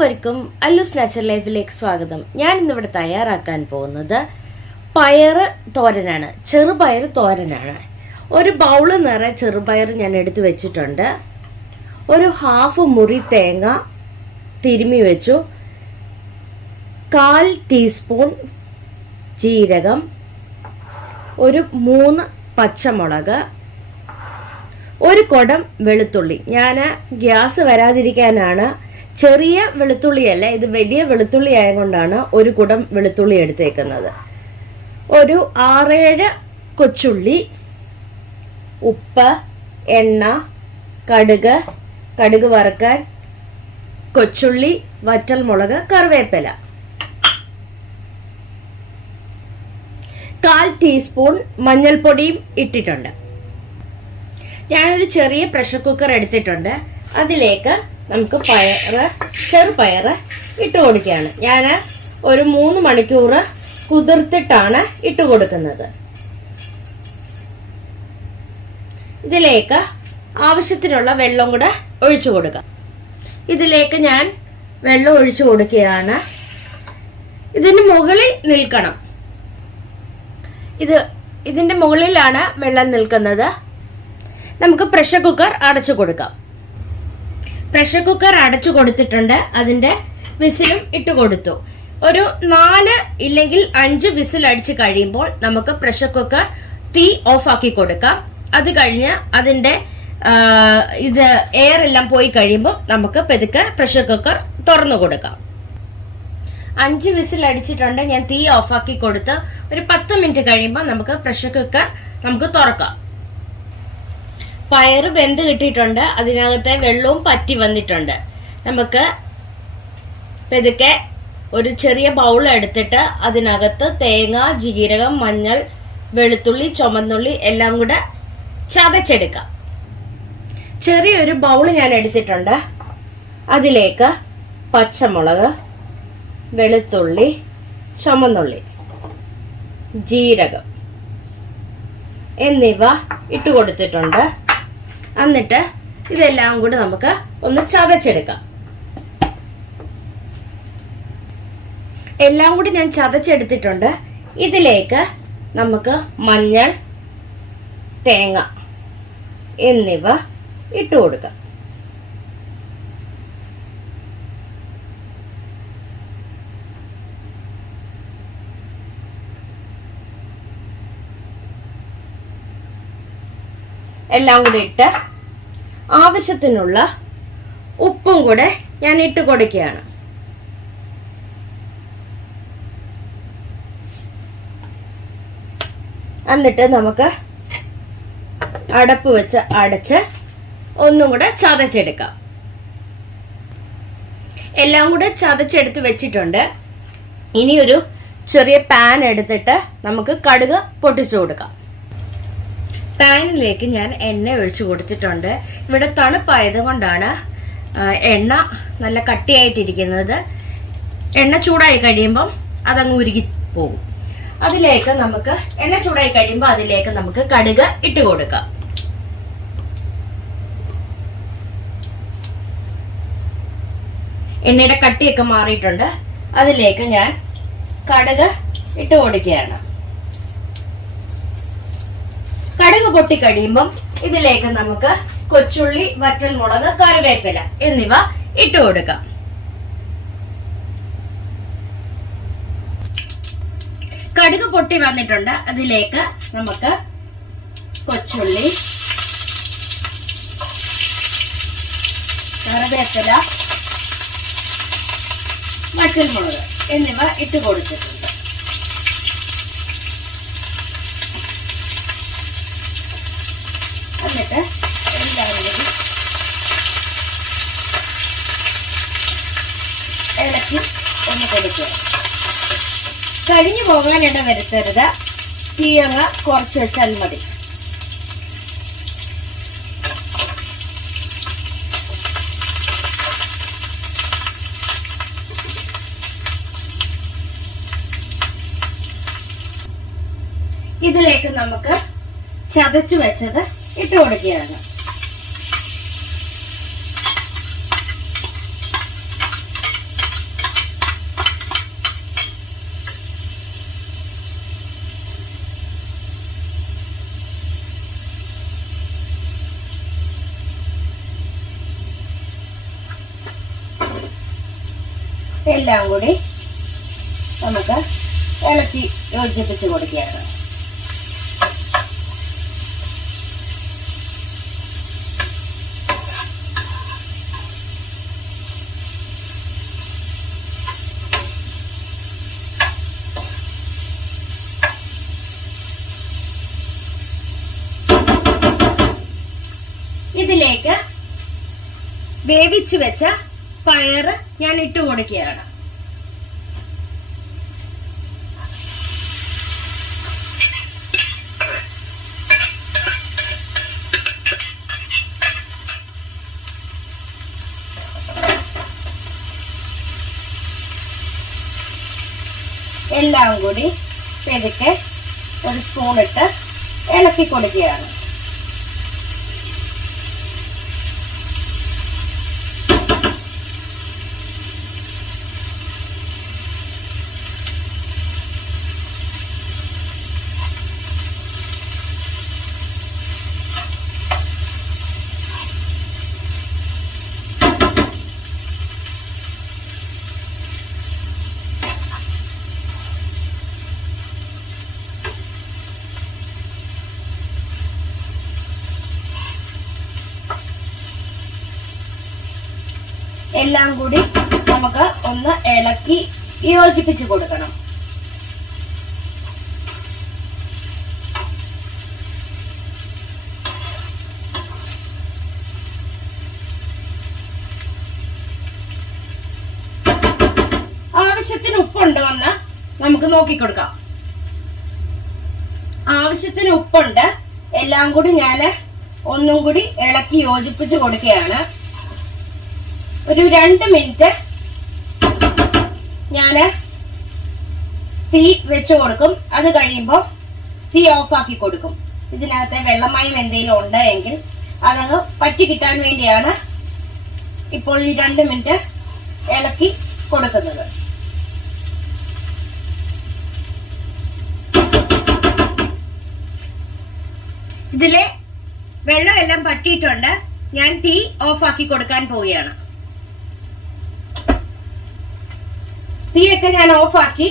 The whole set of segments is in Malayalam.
എല്ലാവർക്കും അല്ലൂസ് നാച്ചുറൽ ലൈഫിലേക്ക് സ്വാഗതം. ഞാൻ ഇന്നിവിടെ തയ്യാറാക്കാൻ പോകുന്നത് പയറ് തോരനാണ്. ചെറുപയർ തോരനാണ്. ഒരു ബൗള് നിറയെ ചെറുപയർ ഞാൻ എടുത്തു വെച്ചിട്ടുണ്ട്. ഒരു ഹാഫ് മുറി തേങ്ങ തിരുമ്മി വെച്ചു. 1/4 ടീസ്പൂൺ ജീരകം, ഒരു 3 പച്ചമുളക്, ഒരു കുടം വെളുത്തുള്ളി. ഞാൻ ഗ്യാസ് വരാതിരിക്കാനാണ് ചെറിയ വെളുത്തുള്ളിയല്ല, ഇത് വലിയ വെളുത്തുള്ളി ആയതുകൊണ്ടാണ് ഒരു കുടം വെളുത്തുള്ളി എടുത്തേക്കുന്നത്. ഒരു 6-7 കൊച്ചുള്ളി, ഉപ്പ്, എണ്ണ, കടുക് വറുക്കാൻ, കൊച്ചുള്ളി, വറ്റൽമുളക്, കറിവേപ്പില. 1/4 ടീസ്പൂൺ മഞ്ഞൾപ്പൊടിയും ഇട്ടിട്ടുണ്ട്. ഞാനൊരു ചെറിയ പ്രഷർ കുക്കർ എടുത്തിട്ടുണ്ട്. അതിലേക്ക് നമുക്ക് ചെറുപയറ് ഇട്ട് കൊടുക്കുകയാണ്. ഞാൻ ഒരു 3 മണിക്കൂർ കുതിർത്തിട്ടാണ് ഇട്ട് കൊടുക്കുന്നത്. ഇതിലേക്ക് ആവശ്യത്തിനുള്ള വെള്ളം കൂടെ ഒഴിച്ചു കൊടുക്കാം. ഇതിലേക്ക് ഞാൻ വെള്ളം ഒഴിച്ചു കൊടുക്കുകയാണ്. ഇതിന് മുകളിൽ നിൽക്കണം. ഇതിന്റെ മുകളിലാണ് വെള്ളം നിൽക്കുന്നത്. നമുക്ക് പ്രഷർ കുക്കർ അടച്ചു കൊടുക്കാം. പ്രഷർ കുക്കർ അടച്ചു കൊടുത്തിട്ടുണ്ട്. അതിന്റെ വിസിലും ഇട്ട് കൊടുത്തു. ഒരു 4 ഇല്ലെങ്കിൽ 5 വിസിൽ അടിച്ച് കഴിയുമ്പോൾ നമുക്ക് പ്രഷർ കുക്കർ തീ ഓഫ് ആക്കി കൊടുക്കാം. അത് കഴിഞ്ഞ് അതിന്റെ എയർ എല്ലാം പോയി കഴിയുമ്പോൾ നമുക്ക് പെതുക്കെ പ്രഷർ കുക്കർ തുറന്നു കൊടുക്കാം. 5 വിസിൽ അടിച്ചിട്ടുണ്ട്. ഞാൻ തീ ഓഫ് ആക്കി കൊടുത്ത് ഒരു 10 മിനിറ്റ് കഴിയുമ്പോൾ നമുക്ക് പ്രഷർ കുക്കർ തുറക്കാം. പയറ് വെന്ത് കിട്ടിയിട്ടുണ്ട്. അതിനകത്തെ വെള്ളവും പറ്റി വന്നിട്ടുണ്ട്. നമുക്ക് പെതുക്കെ ഒരു ചെറിയ ബൗൾ എടുത്തിട്ട് അതിനകത്ത് തേങ്ങ, ജീരകം, മഞ്ഞൾ, വെളുത്തുള്ളി, ചുമന്നുള്ളി എല്ലാം കൂടെ ചതച്ചെടുക്കാം. ചെറിയൊരു ബൗൾ ഞാൻ എടുത്തിട്ടുണ്ട്. അതിലേക്ക് പച്ചമുളക്, വെളുത്തുള്ളി, ചുമന്നുള്ളി, ജീരകം എന്നിവ ഇട്ട് കൊടുത്തിട്ടുണ്ട്. എന്നിട്ട് ഇതെല്ലാം കൂടി നമുക്ക് ഒന്ന് ചതച്ചെടുക്കാം. എല്ലാം കൂടി ഞാൻ ചതച്ചെടുത്തിട്ടുണ്ട്. ഇതിലേക്ക് നമുക്ക് മഞ്ഞൾ, തേങ്ങ എന്നിവ ഇട്ട് കൊടുക്കാം. എല്ലാം കൂടി ഇട്ട് ആവശ്യത്തിനുള്ള ഉപ്പും കൂടെ ഞാൻ ഇട്ട് കൊടുക്കുകയാണ്. എന്നിട്ട് നമുക്ക് അടപ്പ് വെച്ച് അടച്ച് ഒന്നും കൂടെ ചതച്ചെടുക്കാം. എല്ലാം കൂടെ ചതച്ചെടുത്ത് വെച്ചിട്ടുണ്ട്. ഇനി ഒരു ചെറിയ പാൻ എടുത്തിട്ട് നമുക്ക് കടുക് പൊട്ടിച്ചു കൊടുക്കാം. പാനിലേക്ക് ഞാൻ എണ്ണ ഒഴിച്ചു കൊടുത്തിട്ടുണ്ട്. ഇവിടെ തണുപ്പായത് കൊണ്ടാണ് എണ്ണ നല്ല കട്ടിയായിട്ടിരിക്കുന്നത്. എണ്ണ ചൂടായി കഴിയുമ്പം അതങ്ങ് ഉരുകി പോകും. അതിലേക്ക് നമുക്ക് എണ്ണ ചൂടായി കഴിയുമ്പോൾ അതിലേക്ക് നമുക്ക് കടുക് ഇട്ട് കൊടുക്കാം. എണ്ണയുടെ കട്ടിയൊക്കെ മാറിയിട്ടുണ്ട്. അതിലേക്ക് ഞാൻ കടുക് ഇട്ട് കൊടുക്കുകയാണ്. കടുക് പൊട്ടിക്കഴിയുമ്പം ഇതിലേക്ക് നമുക്ക് കൊച്ചുള്ളി, വറ്റൽമുളക്, കറിവേപ്പില എന്നിവ ഇട്ട് കൊടുക്കാം. കടുക് പൊട്ടി വന്നിട്ടുണ്ട്. അതിലേക്ക് നമുക്ക് കൊച്ചുള്ളി, കറിവേപ്പില, വറ്റൽമുളക് എന്നിവ ഇട്ട് കൊടുത്തിട്ടുണ്ട്. എന്നിട്ട് എല്ലാവരും ഇളക്കി ഒന്ന് കൊടുക്കുക. കരിഞ്ഞു പോകാൻ ഇട വരുത്തരുത്. തീ അങ്ങ് കുറച്ച് വെച്ചാൽ മതി. ഇതിലേക്ക് നമുക്ക് ചതച്ചു വെച്ചത് ഇട്ട് കൊടുക്കുകയാണ്. എല്ലാം കൂടി നമുക്ക് ഇളക്കി യോജിപ്പിച്ച് കൊടുക്കുകയാണ്. ഇതിലേക്ക് വേവിച്ചു വെച്ച പയറ് ഞാൻ ഇട്ട് കൊടുക്കുകയാണ്. എല്ലാം കൂടി പെതുക്കെ ഒരു സ്പൂൺ ഇട്ട് ഇളക്കി കൊടുക്കുകയാണ്. എല്ലാം കൂടി നമുക്ക് ഒന്ന് ഇളക്കി യോജിപ്പിച്ച് കൊടുക്കണം. ആവശ്യത്തിന് ഉപ്പുണ്ടോ എന്ന് നമുക്ക് നോക്കിക്കൊടുക്കാം. ആവശ്യത്തിന് ഉപ്പുണ്ട്. എല്ലാം കൂടി ഞാൻ ഒന്നും കൂടി ഇളക്കി യോജിപ്പിച്ച് കൊടുക്കുകയാണ്. ഒരു 2 മിനിറ്റ് ഞാന് തീ വെച്ച് കൊടുക്കും. അത് കഴിയുമ്പോൾ തീ ഓഫാക്കി കൊടുക്കും. ഇതിനകത്തെ വെള്ളമയം എന്തെങ്കിലും ഉണ്ട് എങ്കിൽ അതങ്ങ് പറ്റി കിട്ടാൻ വേണ്ടിയാണ് ഇപ്പോൾ ഈ 2 മിനിറ്റ് ഇളക്കി കൊടുക്കുന്നത്. ഇതിലെ വെള്ളം എല്ലാം പറ്റിയിട്ടുണ്ട്. ഞാൻ തീ ഓഫാക്കി കൊടുക്കാൻ പോവുകയാണ്. തീയൊക്കെ ഞാൻ ഓഫാക്കി.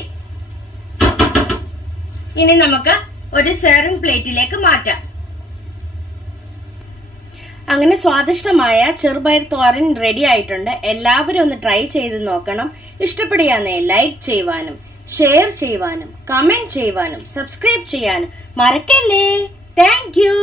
ഇനി നമുക്ക് ഒരു സെർവിംഗ് പ്ലേറ്റിലേക്ക് മാറ്റാം. അങ്ങനെ സ്വാദിഷ്ടമായ ചെറുപയർ തോരൻ റെഡി ആയിട്ടുണ്ട്. എല്ലാവരും ഒന്ന് ട്രൈ ചെയ്ത് നോക്കണം. ഇഷ്ടപ്പെടുകയാണെ ലൈക്ക് ചെയ്യുവാനും ഷെയർ ചെയ്യുവാനും കമന്റ് ചെയ്യുവാനും സബ്സ്ക്രൈബ് ചെയ്യാനും മറക്കല്ലേ. Thank you.